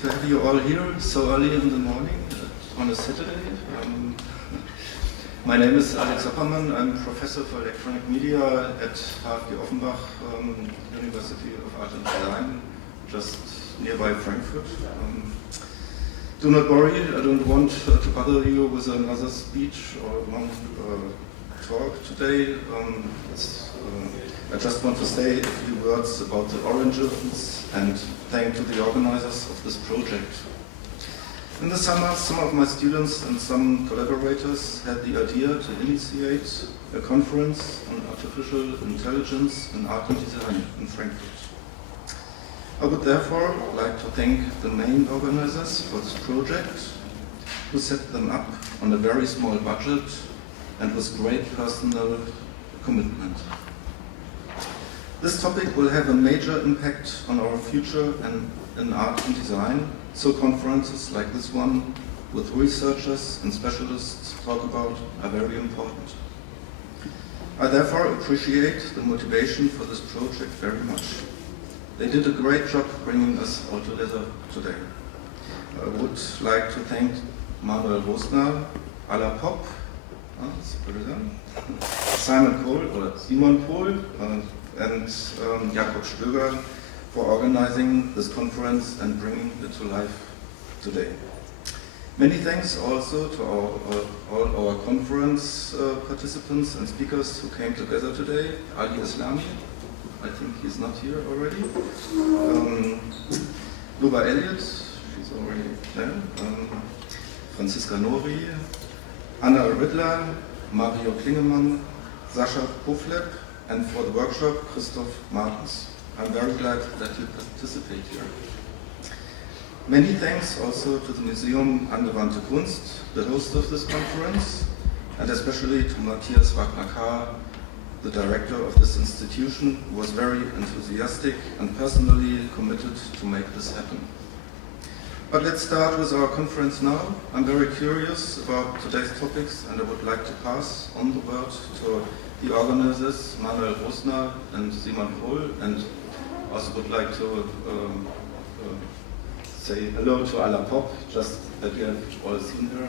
to have you all here so early in the morning on a Saturday. My name is Alex Oppermann. I'm professor for electronic media at HFG Offenbach, University of Art and Design, just nearby Frankfurt. Do not worry, I don't want to bother you with another speech or long talk today. I just want to say a few words about the origins and thank to the organizers of this project. In the summer, some of my students and some collaborators had the idea to initiate a conference on artificial intelligence in art and design in Frankfurt. I would therefore like to thank the main organizers for this project, who set them up on a very small budget and with great personal commitment. This topic will have a major impact on our future and in art and design, so conferences like this one with researchers and specialists talk about are very important. I therefore appreciate the motivation for this project very much. They did a great job bringing us all together today. I would like to thank Manuel Rossner, Alla Popp, Simon Kohl, and Jakob Stöger for organizing this conference and bringing it to life today. Many thanks also to all our conference participants and speakers who came together today. Ali Islami, I think he's not here already. Luba Elliott, she's already there. Franziska Nori, Anna Riddler, Mario Klingemann, Sascha Poflep, and for the workshop, Christoph Martens. I'm very glad that you participate here. Many thanks also to the Museum Angewandte Kunst, the host of this conference, and especially to Matthias Wagner-Kahr, the director of this institution, who was very enthusiastic and personally committed to make this happen. But let's start with our conference now. I'm very curious about today's topics, and I would like to pass on the word to the organizers, Manuel Rossner and Simon Kohl, and also would like to say hello to Alla Popp, just that you have all seen her.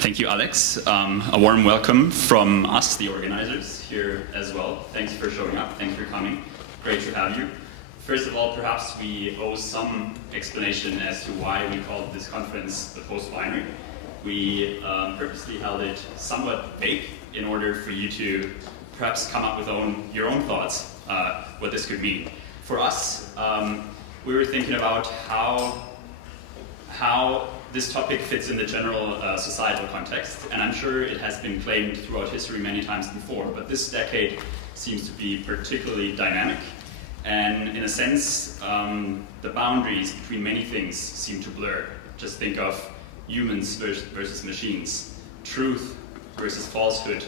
Thank you, Alex. A warm welcome from us, the organizers, here as well. Thanks for showing up. Thanks for coming. Great to have you. First of all, perhaps we owe some explanation as to why we called this conference the Post-Binary. We purposely held it somewhat vague in order for you to perhaps come up with your own thoughts, what this could mean. For us, we were thinking about how this topic fits in the general societal context, and I'm sure it has been claimed throughout history many times before, but this decade seems to be particularly dynamic, and in a sense, the boundaries between many things seem to blur. Just think of humans versus machines, truth versus falsehood,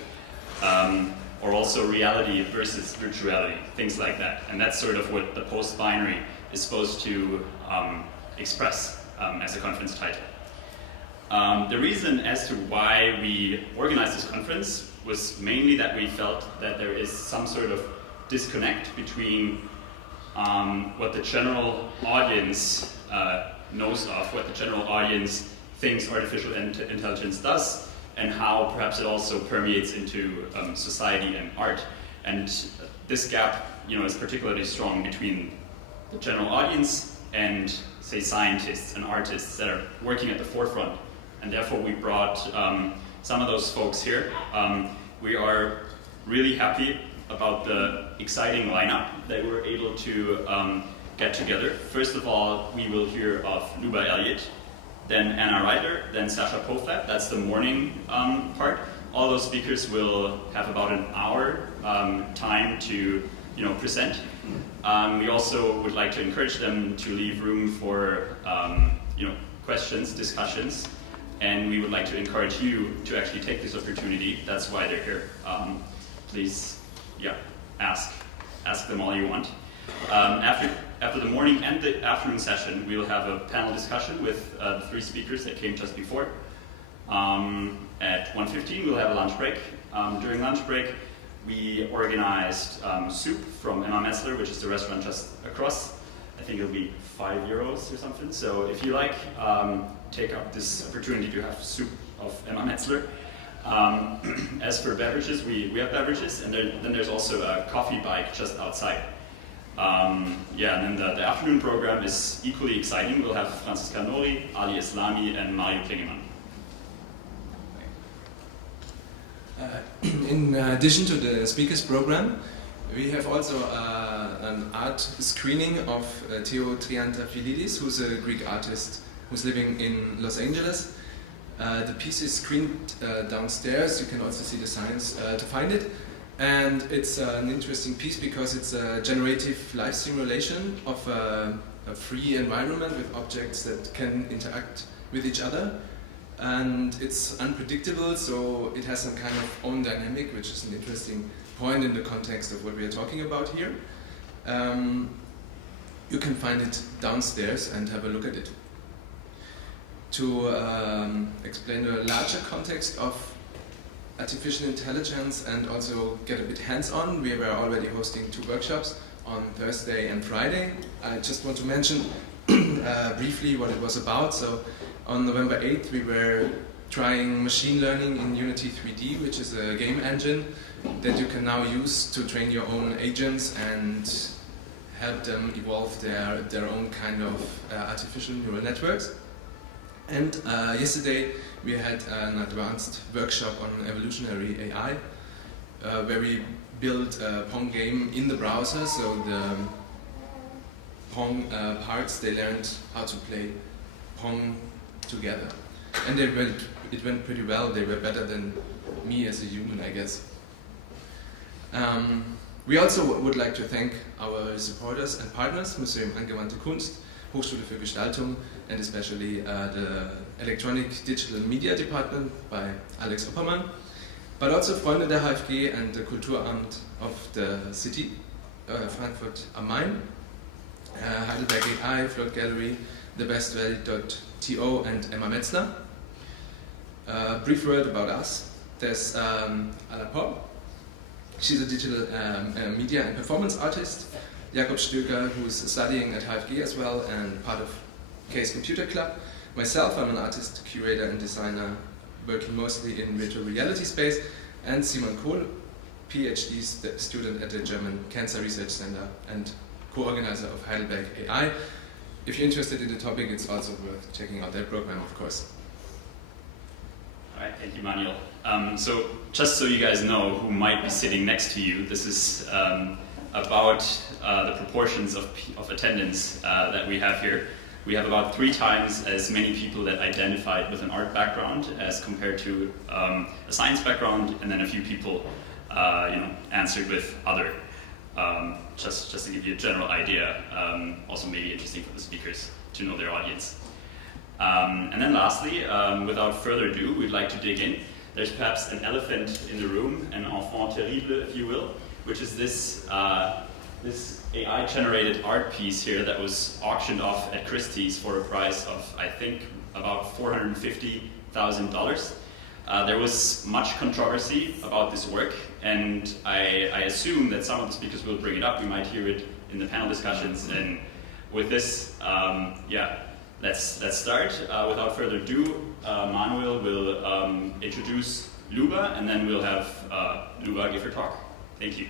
or also reality versus virtuality, things like that. And that's sort of what the post-binary is supposed to express as a conference title. The reason as to why we organized this conference was mainly that we felt that there is some sort of disconnect between what the general audience knows of, what the general audience thinks artificial intelligence does, and how perhaps it also permeates into society and art. And this gap, is particularly strong between the general audience and, say, scientists and artists that are working at the forefront. And therefore we brought some of those folks here. We are really happy about the exciting lineup that we were able to get together. First of all, we will hear of Luba Elliott, then Anna Ryder, then Sascha Poflep. That's the morning part. All those speakers will have about an hour time to present. We also would like to encourage them to leave room for questions, discussions, and we would like to encourage you to actually take this opportunity. That's why they're here. Please, ask them all you want. After the morning and the afternoon session, we will have a panel discussion with the three speakers that came just before. At 1:15 we'll have a lunch break. During lunch break we organized soup from Emma Metzler, which is the restaurant just across. I think it'll be €5 or something. So if you like, take up this opportunity to have soup of Emma Metzler. As for beverages, we have beverages, and then there's also a coffee bike just outside. Yeah, and then the afternoon program is equally exciting. We'll have Franziska Nori, Ali Islami, and Mario Klingemann. In addition to the speakers program, we have also an art screening of Theo Triantafylidis, who's a Greek artist who's living in Los Angeles. The piece is screened downstairs. You can also see the signs to find it. And it's an interesting piece because it's a generative life simulation of a free environment with objects that can interact with each other. And it's unpredictable, so it has some kind of own dynamic, which is an interesting point in the context of what we are talking about here. You can find it downstairs and have a look at it. To explain the larger context of artificial intelligence and also get a bit hands-on, we were already hosting 2 workshops on Thursday and Friday. I just want to mention briefly what it was about. So on November 8th we were trying machine learning in Unity 3D, which is a game engine that you can now use to train your own agents and help them evolve their own kind of artificial neural networks. And yesterday we had an advanced workshop on evolutionary AI, where we built a Pong game in the browser, so the Pong parts, they learned how to play Pong together. And it went pretty well. They were better than me as a human, I guess. We also would like to thank our supporters and partners, Museum Angewandte Kunst, Hochschule für Gestaltung, and especially the Electronic Digital Media Department by Alex Oppermann, but also Freunde der HFG and the Kulturamt of the city, Frankfurt am Main, Heidelberg AI, Float Gallery, thebestvalley.to, and Emma Metzler. Brief word about us. There's Alla Popp. She's a digital media and performance artist. Jakob Stöger, who's studying at HFG as well and part of Case Computer Club. Myself, I'm an artist, curator and designer working mostly in virtual reality space. And Simon Kohl, PhD student at the German Cancer Research Center and co-organizer of Heidelberg AI. If you're interested in the topic, it's also worth checking out their program, of course. All right, thank you, Manuel. So just so you guys know who might be sitting next to you, this is about the proportions of attendance that we have here. We have about 3 times as many people that identified with an art background as compared to a science background, and then a few people answered with other. Just to give you a general idea, also maybe interesting for the speakers to know their audience. And then lastly, without further ado, we'd like to dig in. There's perhaps an elephant in the room, an enfant terrible, if you will, which is this AI-generated art piece here that was auctioned off at Christie's for a price of, I think, about $450,000. There was much controversy about this work, and I assume that some of the speakers will bring it up. We might hear it in the panel discussions. And with this, let's start. Without further ado, Manuel will introduce Luba, and then we'll have Luba give her talk. Thank you.